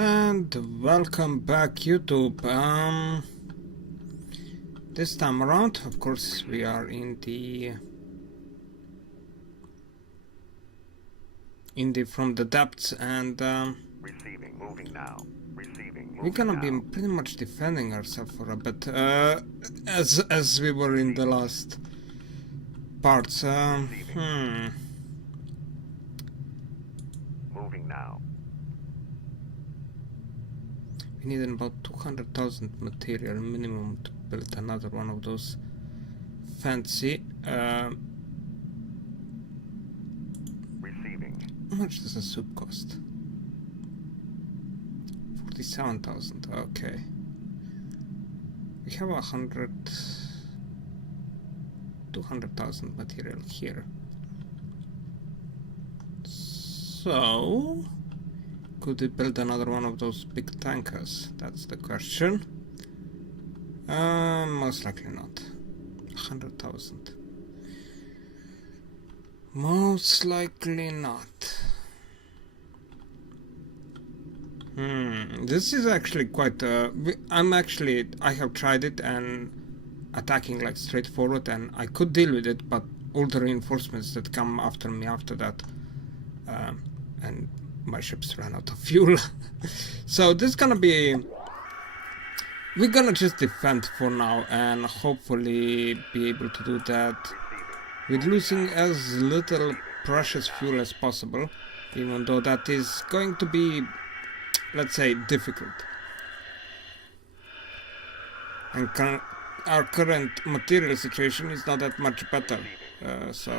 And welcome back, YouTube. This time around, of course, we are in the from the depths, and Receiving, moving now. Receiving, moving we're gonna now. be pretty much defending ourselves for a bit, as we were in the last parts. Moving now. We need about 200,000 material minimum to build another one of those fancy. Receiving. How much does a soup cost? 47,000. Okay. We have 200,000 material here. So, could we build another one of those big tankers? That's the question. Most likely not. 100,000. Most likely not. This is actually quite. I have tried it and attacking like straightforward, and I could deal with it, but all the reinforcements that come after me after that, and my ships ran out of fuel. So this is gonna be. We're gonna just defend for now, and hopefully be able to do that with losing as little precious fuel as possible, even though that is going to be, let's say, difficult. And our current material situation is not that much better, so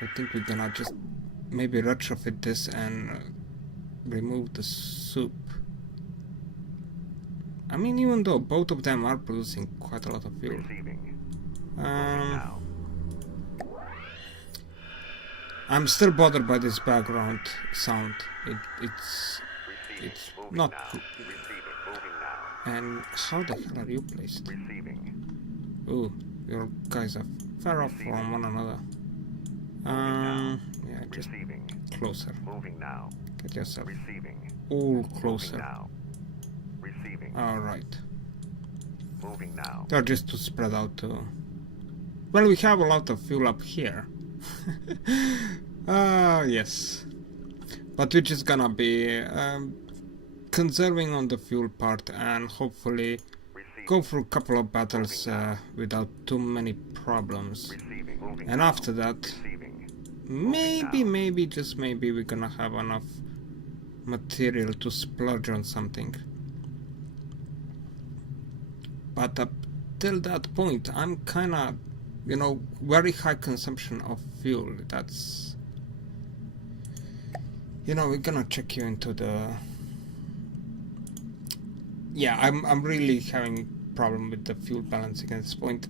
I think we're gonna just maybe retrofit this and remove the soup. I mean, even though both of them are producing quite a lot of fuel. I'm still bothered by this background sound. It's not. And how the hell are you placed? Ooh, your guys are far off from one another. Yeah, just closer. Get yourself all closer. Alright. They're just too spread out too. Well, we have a lot of fuel up here. Yes. But we're just gonna be conserving on the fuel part and hopefully go through a couple of battles without too many problems. And after that, maybe, just maybe, we're gonna have enough material to splurge on something. But up till that point, I'm kinda, very high consumption of fuel. That's, we're gonna check you into the. Yeah, I'm really having problem with the fuel balancing at this point.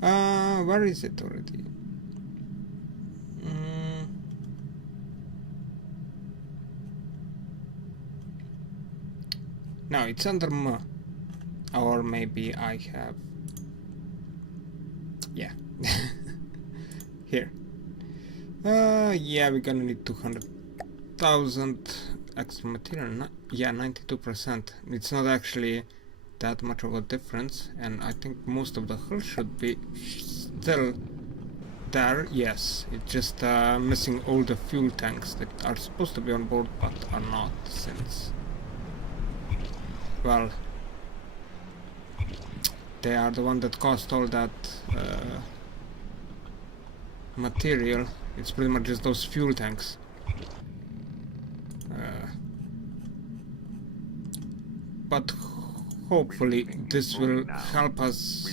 Where is it already? No, it's under M. Or maybe I have. Yeah. Here. Yeah, we're gonna need 200,000 extra material. Yeah, 92%. It's not actually that much of a difference, and I think most of the hull should be still there. Yes, it's just missing all the fuel tanks that are supposed to be on board but are not, since, well, they are the one that caused all that material. It's pretty much just those fuel tanks. But hopefully this will help us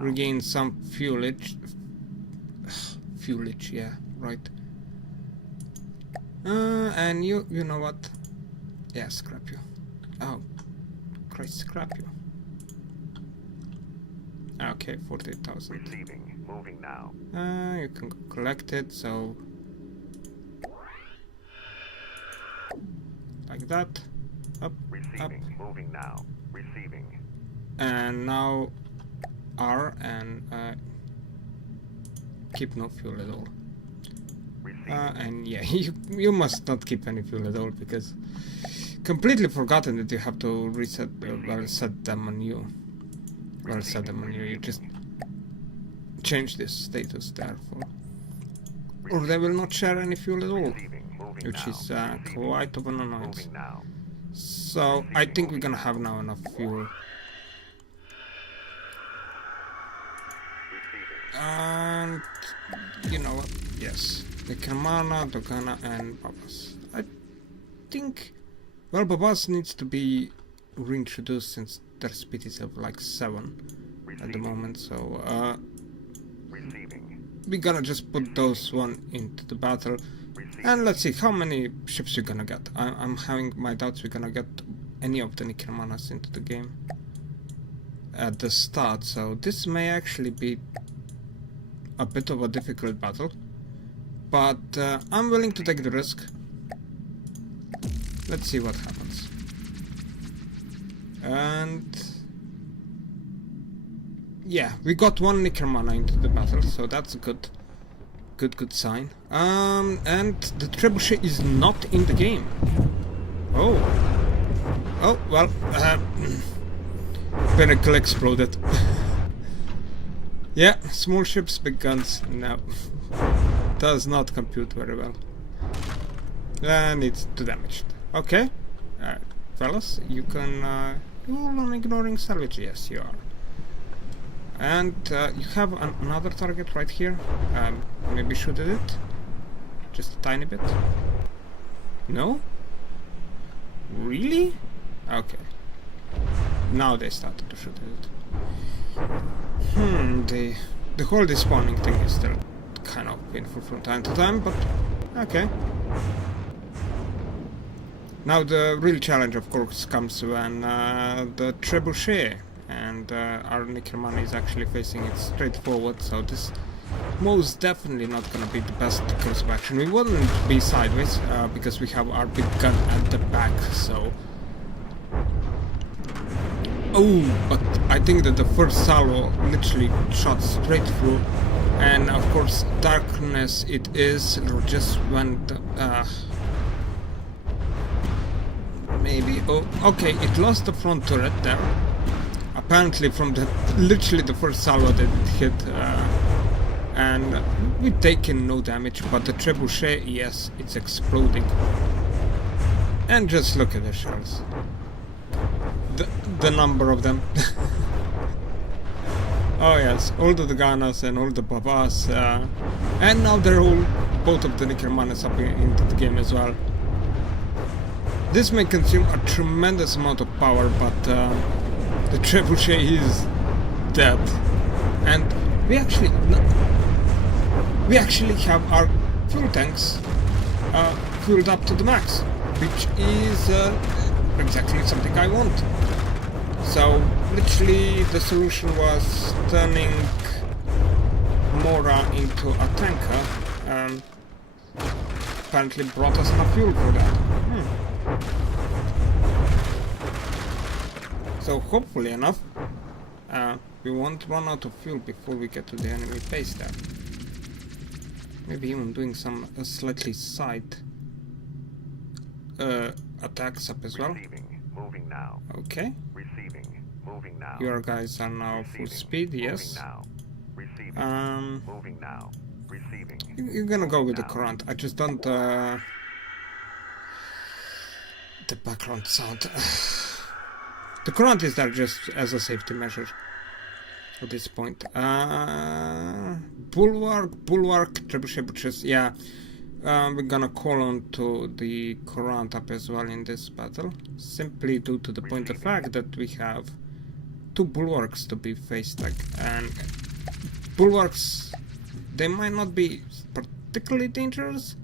regain some fuelage. Fuelage, yeah, right. And you know what? Yeah, scrap you. Oh, Christ, scrap you. Okay, 48,000. Moving now. You can collect it, so like that. Up, up. Moving now. Receiving. And now R and keep no fuel at all. And yeah, you must not keep any fuel at all, because completely forgotten that you have to reset, set the menu. Well, set the menu, you just change this status there, or they will not share any fuel at all, which is quite of an annoyance. So I think we're gonna have now enough fuel. And you know what? Yes, the Kamana, Dogana, and Babas. I think, well, Babas needs to be reintroduced since their speed is of like 7 at the moment. So we're gonna just put those one into the battle, and let's see how many ships we're gonna get. I'm having my doubts we're gonna get any of the Nikirmanas into the game at the start, so this may actually be a bit of a difficult battle, but I'm willing to take the risk. Let's see what happens. And yeah, we got one Nikirmana into the battle, so that's a good sign. And the trebuchet is not in the game. Oh well, Pinnacle exploded. Yeah, small ships, big guns, no. Does not compute very well. And it's too damaged. Okay, fellas, you can, you're on ignoring salvage, yes you are. And you have another target right here, maybe shoot at it, just a tiny bit. No? Really? Okay. Now they started to shoot at it. The whole despawning thing is still kind of painful from time to time, but okay. Now the real challenge, of course, comes when the trebuchet and our Nikirmana is actually facing it straight forward, so this most definitely not gonna be the best course of action. We wouldn't be sideways because we have our big gun at the back, so... Oh, but I think that the first salvo literally shot straight through, and of course darkness it is, just when the, maybe, oh, okay, it lost the front turret there, apparently from the, literally the first salvo that it hit, and we've taken no damage, but the trebuchet, yes, it's exploding. And just look at the shells. The number of them. Oh yes, all the Ganas and all the Babas, and now they're all, both of the Nikirmanas up into the game as well. This may consume a tremendous amount of power, but the trebuchet is dead, and we actually have our fuel tanks filled up to the max, which is exactly something I want. So literally the solution was turning Mora into a tanker, apparently brought us enough fuel for that. So hopefully enough, we won't run out of fuel before we get to the enemy base there. Maybe even doing some slightly side attacks up as well. Moving now. Okay. Receiving. Moving now. Your guys are now full speed, yes. Receiving. Moving now. Receiving. You're gonna go with the current. I just don't the background sound. The current is there just as a safety measure at this point. Bulwark, trebuchet butchers, yeah. We're gonna call on to the current up as well in this battle, simply due to the point of fact that we have 2 bulwarks to be faced, like, and bulwarks, they might not be particularly dangerous,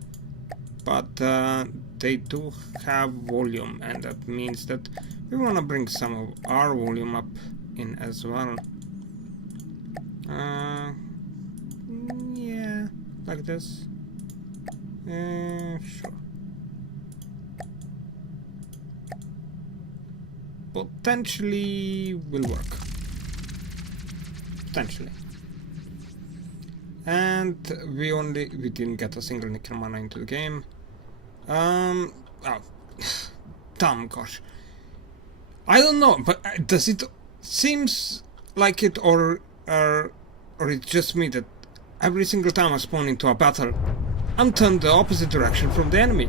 but they do have volume, and that means that we want to bring some of our volume up in as well. Yeah, like this. Sure. Potentially will work. Potentially. And we didn't get a single nickel mana into the game. Oh, damn gosh. I don't know, but does it seems like it, or it's just me that every single time I spawn into a battle, I'm turned the opposite direction from the enemy.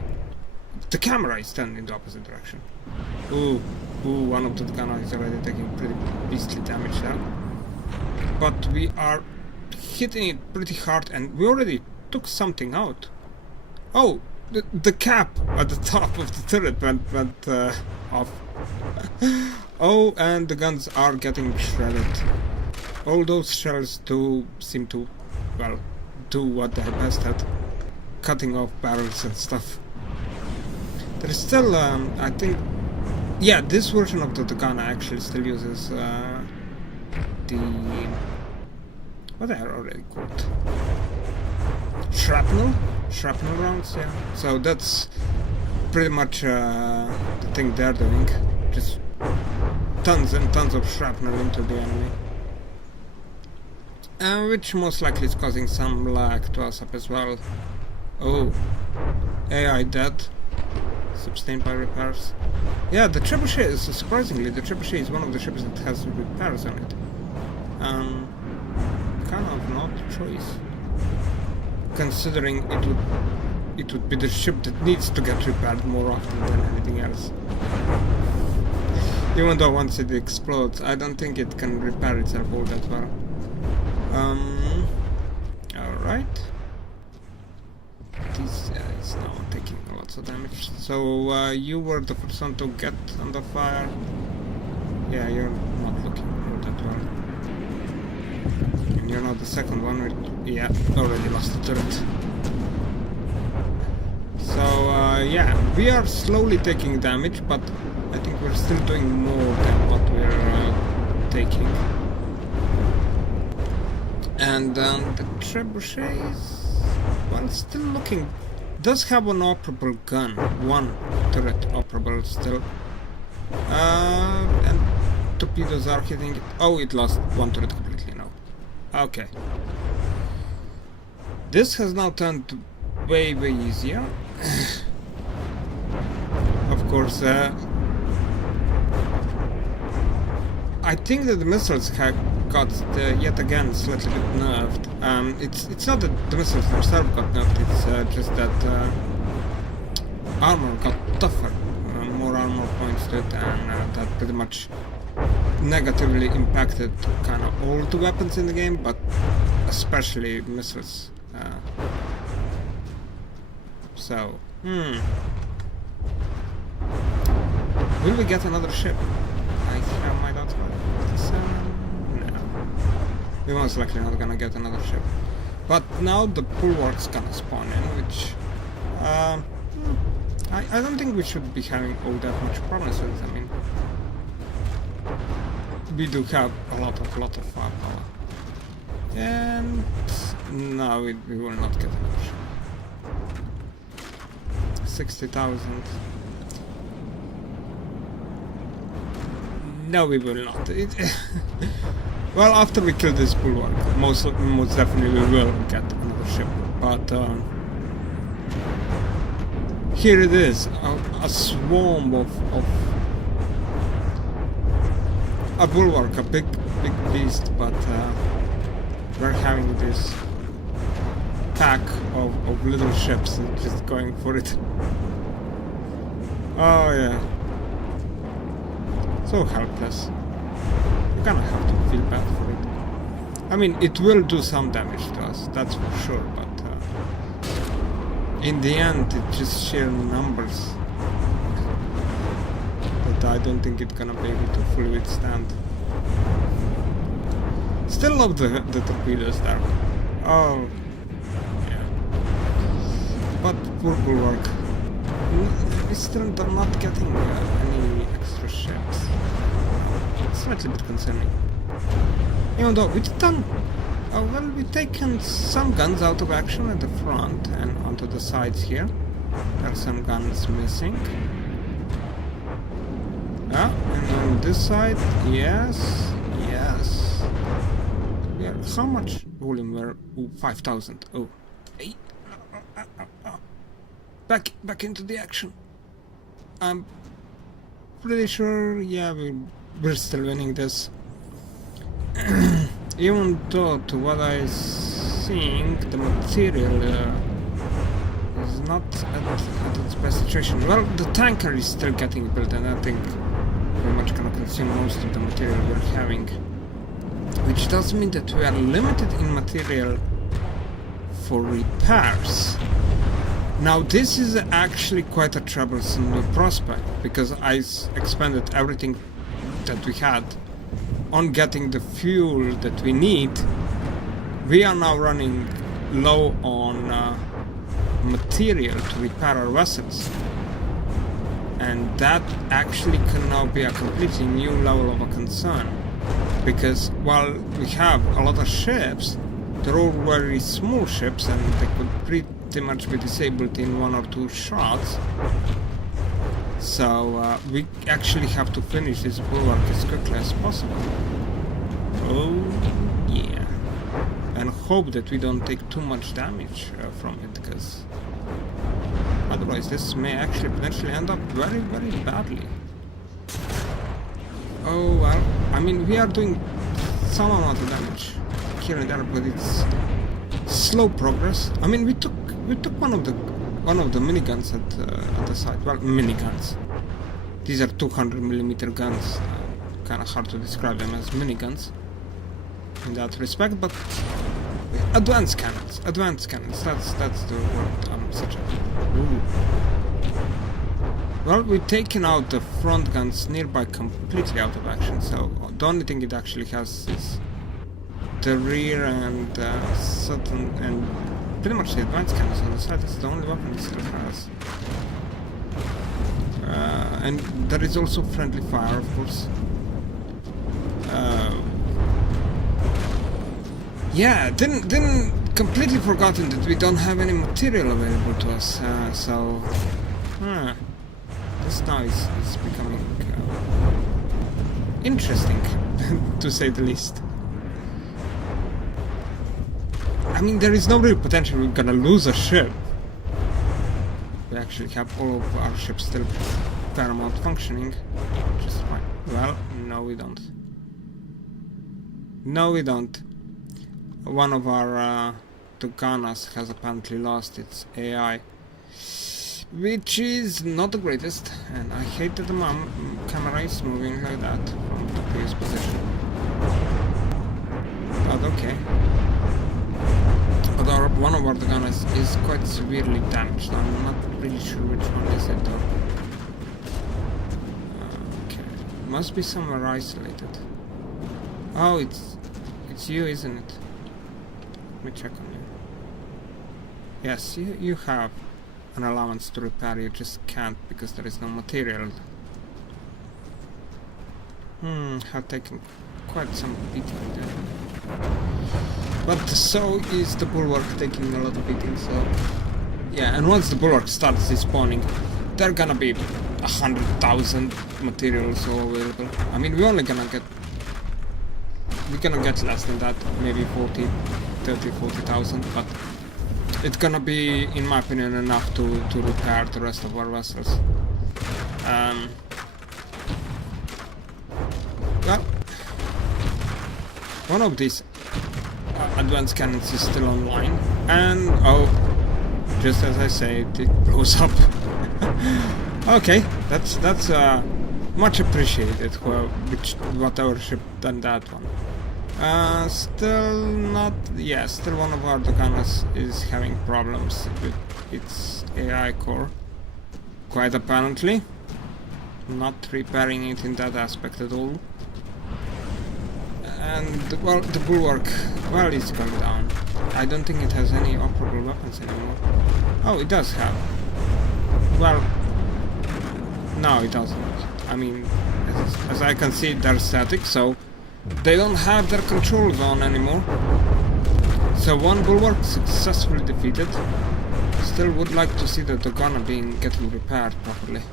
The camera is turned in the opposite direction. Ooh, one of the gunner is already taking pretty beastly damage there. But we are hitting it pretty hard, and we already took something out. Oh, the cap at the top of the turret went off. Oh, and the guns are getting shredded. All those shells do seem to, well, do what they're best at, cutting off barrels and stuff. There is still, I think, yeah, this version of the gunner actually still uses the, what they are already called? Shrapnel rounds, yeah. So that's pretty much the thing they're doing. Just tons and tons of shrapnel into the enemy. Which most likely is causing some lag to us up as well. Oh, AI dead. Sustained by repairs. Yeah, the trebuchet is, surprisingly, the trebuchet is one of the ships that has repairs on it. Kind of not a choice, considering it would be the ship that needs to get repaired more often than anything else. Even though once it explodes, I don't think it can repair itself all that well. Alright. This is now taking lots of damage. So, you were the first one to get under fire. Yeah, you're not looking all that well. And you're not the second one with, yeah, already lost the turret. So, yeah, we are slowly taking damage, but I think we're still doing more than what we're taking. And the trebuchet is, well, still looking, does have an operable gun, one turret operable still. And torpedoes are hitting it. Oh, it lost one turret completely now. Okay. This has now turned way easier. Of course, I think that the missiles have got yet again slightly bit nerfed. It's not that the missiles themselves got nerfed, it's just that armor got tougher, more armor points to it, and that pretty much negatively impacted kind of all the weapons in the game, but especially missiles. So, will we get another ship? I have my doubts about it. No. We're most likely not gonna get another ship. But now the bulwark's gonna spawn in, which I don't think we should be having all that much problems with. I mean, we do have a lot of firepower. And no, we will not get another ship. 60,000. No, we will not. Well, after we kill this bulwark, most definitely we will get another ship. But here it is, a swarm of a bulwark, a big beast. But we're having this pack of little ships and just going for it. Oh yeah. So helpless. You're gonna have to feel bad for it. I mean, it will do some damage to us, that's for sure, but in the end, it's just sheer numbers that I don't think it's gonna be able to fully withstand. Still love the torpedoes there. Oh, yeah. But poor bulwark. We still are not getting any extra ships. It's slightly bit concerning. Even though we've done, well, we've taken some guns out of action at the front and onto the sides here. There are some guns missing. Ah, and on this side, yes. Yeah, how much? volume were 5,000. Oh, hey. Back into the action. I'm pretty sure, yeah, we're still winning this. Even though, to what I think, the material is not at its best situation. Well, the tanker is still getting built, and I think we're much gonna consume most of the material we're having. Which does mean that we are limited in material for repairs. Now this is actually quite a troublesome new prospect, because I expended everything that we had on getting the fuel that we need. We are now running low on material to repair our vessels. And that actually can now be a completely new level of a concern. Because while we have a lot of ships, they're all very small ships and they could pretty much be disabled in 1 or 2 shots. So we actually have to finish this bulwark as quickly as possible. Oh yeah. And hope that we don't take too much damage from it, because otherwise this may actually potentially end up very, very badly. Oh well, I mean, we are doing some amount of damage here and there, but it's slow progress. I mean, we took one of the miniguns at the site. Well, miniguns. These are 200mm guns. Kind of hard to describe them as miniguns in that respect, but advanced cannons. Advanced cannons. That's the word I'm searching. Ooh. Well, we've taken out the front guns nearby completely out of action, so the only thing it actually has is the rear and certain and pretty much the advanced cannons on the side. It's the only weapon it still has. And there is also friendly fire, of course. Yeah, didn't completely forgotten that we don't have any material available to us. So, this now is becoming interesting, to say the least. I mean, there is no real potential we're gonna lose a ship. We actually have all of our ships still paramount functioning, which is fine. Well, no we don't. No we don't. One of our Tucanas has apparently lost its AI, which is not the greatest, and I hate that the camera is moving like that from the previous position. But okay. But one of our Tucanas is quite severely damaged. I'm not really sure which one is it though. Okay, must be somewhere isolated. Oh, it's you, isn't it? Let me check on you. Yes, you have an allowance to repair, you just can't because there is no material. Have taken quite some beating there. But so is the bulwark taking a lot of beating, so... Yeah, and once the bulwark starts despawning, there are gonna be 100,000 materials all available. I mean, we're gonna get less than that, maybe 40,000, but it's gonna be, in my opinion, enough to repair the rest of our vessels. Well, one of these advanced cannons is still online, and oh, just as I say, it blows up. Okay, that's much appreciated. Whatever ship than that one. Still not. Yeah, still one of our Tucanas is having problems with its AI core. Quite apparently, not repairing it in that aspect at all. And well, the bulwark, well, it's going down. I don't think it has any operable weapons anymore. Oh, it does have. Well, no, it doesn't. I mean, as I can see, they're static, so they don't have their control zone anymore. So one bulwark successfully defeated. Still would like to see the Tucana getting repaired properly.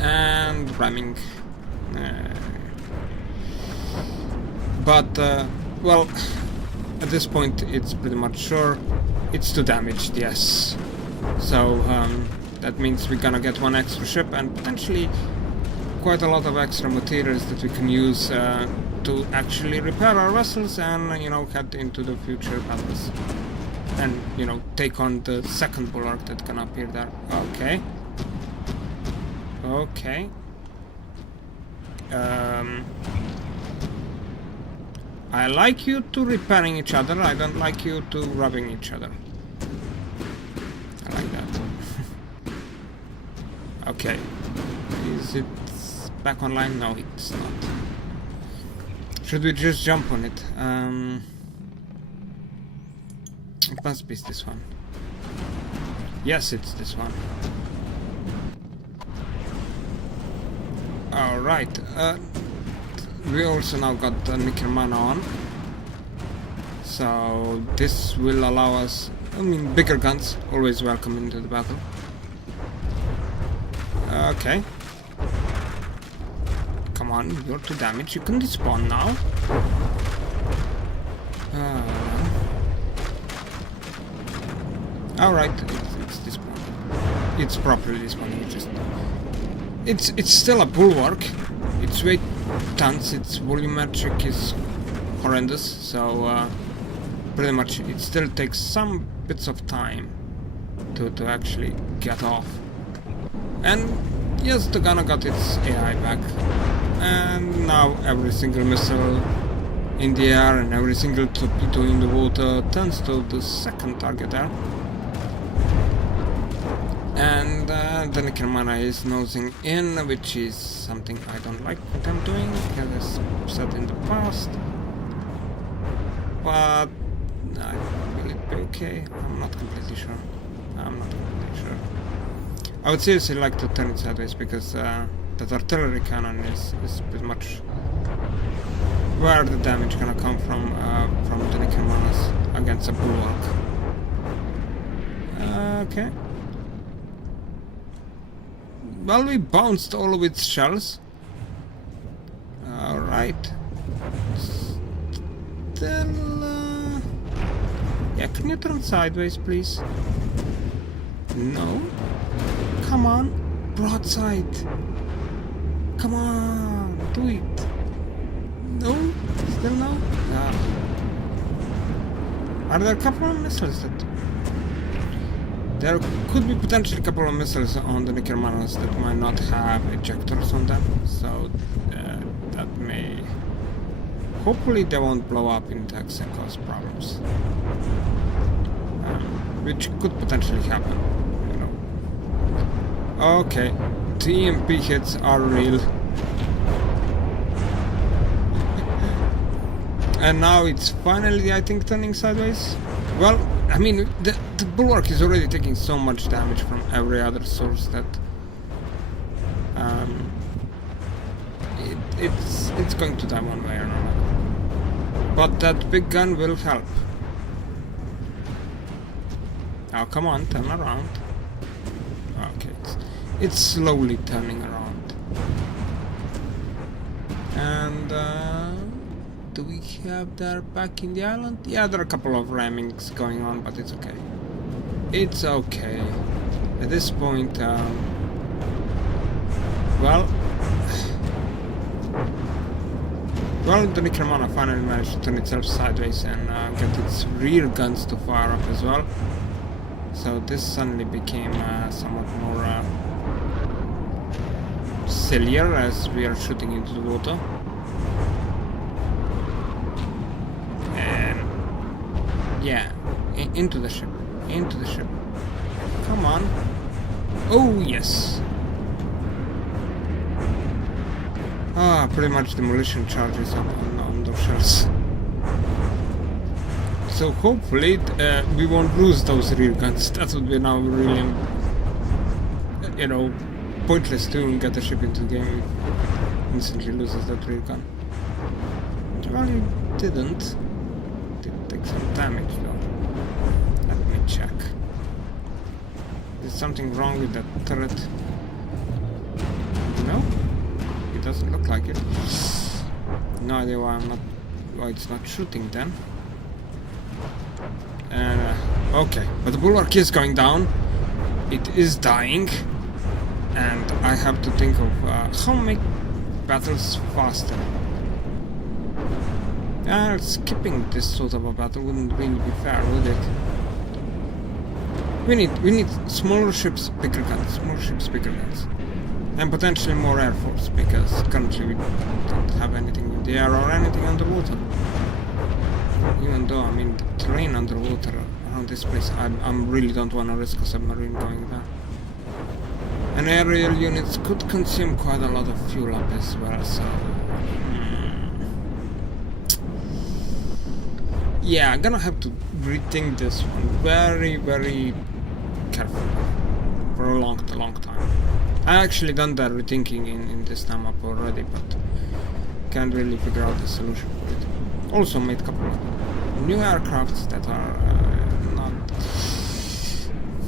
And ramming. But well, at this point it's pretty much sure it's too damaged, yes. So that means we're gonna get one extra ship and potentially quite a lot of extra materials that we can use to actually repair our vessels and, you know, head into the future battles. And, you know, take on the second bulwark that can appear there. Okay. Okay. I like you two repairing each other, I don't like you two rubbing each other. I like that. Okay. Is it back online? No, it's not. Should we just jump on it? It must be this one. Yes, it's this one. Alright. We also now got the nickel mana on. So this will allow us, I mean, bigger guns, always welcome into the battle. Okay. Come on, you're too damaged. You can despawn now. Alright, it's despawned. It's properly despawned. It's still a bulwark. Its weight tons. Its volumetric is horrendous. So pretty much it still takes some bits of time to actually get off. And yes, the gunner got its AI back. And now every single missile in the air and every single torpedo in the water turns to the second target there. And the nickel mana is nosing in, which is something I don't like them doing, as I've said in the past. But will it be okay? I'm not completely sure. I would seriously like to turn it sideways because that artillery cannon is pretty much where the damage gonna come from the nickel manas against a bulwark. Okay. Well, we bounced all of its shells. Alright. Still, yeah, can you turn sideways, please? No? Come on. Broadside. Come on. Do it. No? Still no? Yeah. Are there a couple of missiles that... There could be potentially a couple of missiles on the nickel manas that might not have ejectors on them, so that may... Hopefully they won't blow up in attacks and cause problems. Which could potentially happen, you know. Okay, the EMP hits are real. And now it's finally, I think, turning sideways. Well, I mean, the bulwark is already taking so much damage from every other source that it's going to die one way or another. But that big gun will help. Now, come on, turn around. Okay, it's slowly turning around. And do we have that back in the island? Yeah, there are a couple of rammings going on, but it's okay. It's okay. At this point, well, the nickel mana finally managed to turn itself sideways and get its rear guns to fire up as well. So this suddenly became somewhat more sillier as we are shooting into the water. Yeah, into the ship. Come on. Oh, yes. Pretty much demolition charges on those shells. So hopefully we won't lose those rear guns. That would be now really, you know, pointless to get the ship into the game if it instantly loses that rear gun. Well, it didn't. Take some damage though. Let me check. Is something wrong with that turret? No? It doesn't look like it. No idea why I'm not why it's not shooting then. Okay, but the bulwark is going down. It is dying. And I have to think of how to make battles faster. Skipping this sort of a battle wouldn't really be fair, would it? We need smaller ships, bigger guns, smaller ships, bigger guns. And potentially more air force, because currently we don't have anything in the air or anything underwater. Even though, I mean, the terrain underwater around this place, I really don't want to risk a submarine going there. And aerial units could consume quite a lot of fuel up as well, so... Yeah, I'm gonna have to rethink this one very, very carefully for a long time. I actually done that rethinking in this time up already, but can't really figure out the solution for it. Also made a couple of new aircrafts that are not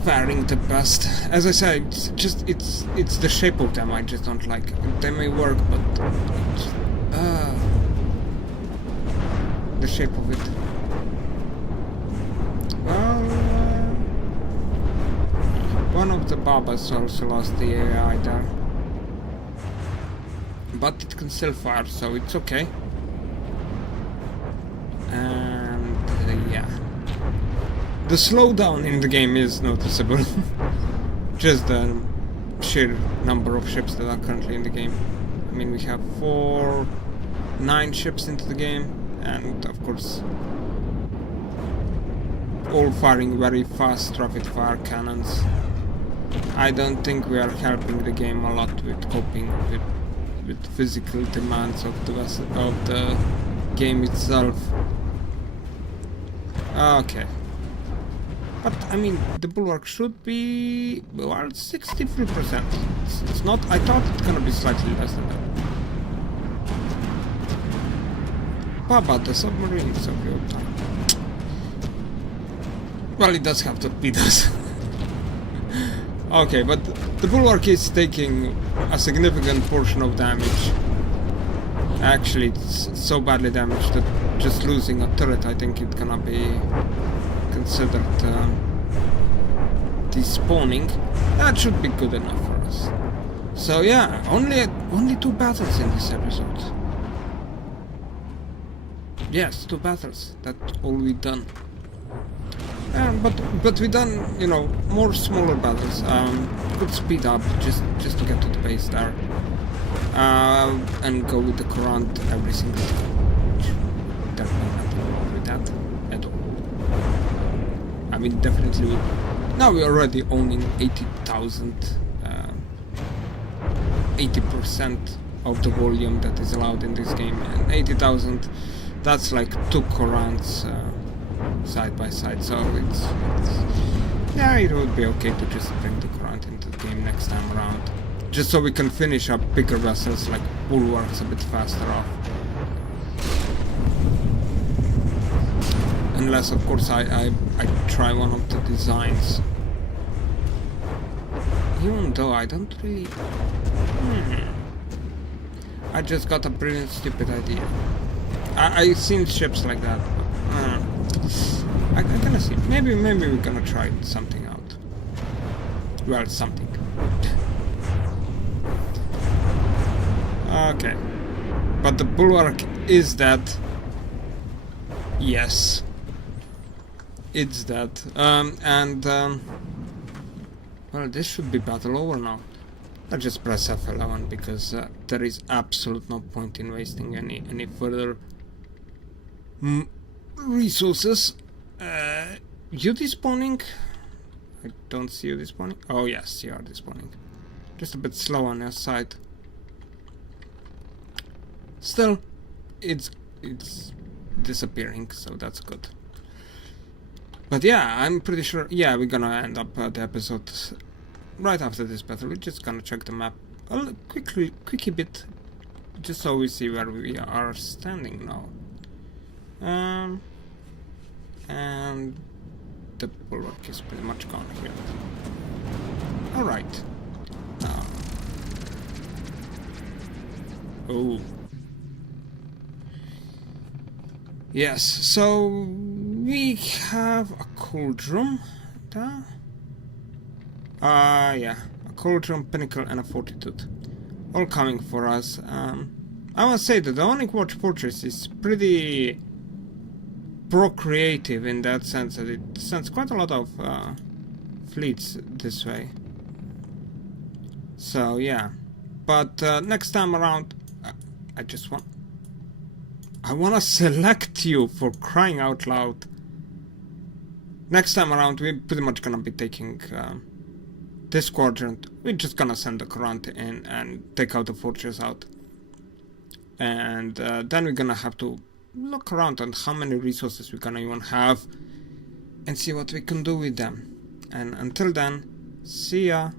faring the best. As I said, it's the shape of them I just don't like. They may work, but the shape of it. Well, one of the Babas also lost the AI there, but it can still fire, so it's okay. And yeah, the slowdown in the game is noticeable. Just the sheer number of ships that are currently in the game. I mean, we have 9 ships into the game, and of course all firing very fast rapid fire cannons. I don't think we are helping the game a lot with coping with physical demands of the game itself. Okay. But I mean, the bulwark should be, well, 63%. It's not, I thought it's gonna be slightly less than that. Baba, the submarine is of your time. Well, it does have torpedoes. Okay, but the bulwark is taking a significant portion of damage. Actually, it's so badly damaged that just losing a turret, I think it's gonna be considered despawning. That should be good enough for us. So yeah, only 2 battles in this episode. Yes, 2 battles. That's all we've done. But we done, you know, more smaller battles. Could speed up just to get to the base there, and go with the current every single time. There's nothing wrong with that at all. I mean, definitely. Now we're already owning 80,000, 80% of the volume that is allowed in this game, and 80,000. That's like 2 Korans. Side by side, so it's yeah, it would be okay to just bring the current into the game next time around, just so we can finish up bigger vessels like bulwarks a bit faster off. Unless, of course, I try one of the designs, even though I don't really. I just got a brilliant stupid idea. I've seen ships like that. I'm gonna see. Maybe we're gonna try something out. Well, something. Okay. But the bulwark is that. Yes. It's that. Well, this should be battle over now. I'll just press F11 because there is absolute no point in wasting any further resources. You despawning? I don't see you despawning. Oh yes, you are despawning. Just a bit slow on your side. Still, it's disappearing, so that's good. But yeah, I'm pretty sure. Yeah, we're gonna end up the episode right after this battle. We're just gonna check the map a quickie bit, just so we see where we are standing now. And the bulwark is pretty much gone here. Alright. Oh. Yes, so we have a cold room. Yeah, a cold room, pinnacle, and a fortitude, all coming for us. I must say that the Onyx Watch Fortress is pretty procreative in that sense that it sends quite a lot of fleets this way. So yeah, but next time around, I wanna select you, for crying out loud. Next time around, we're pretty much gonna be taking this quadrant. We're just gonna send the current in and take out the fortress out. And then we're gonna have to look around on how many resources we're gonna even have and see what we can do with them. And until then, see ya.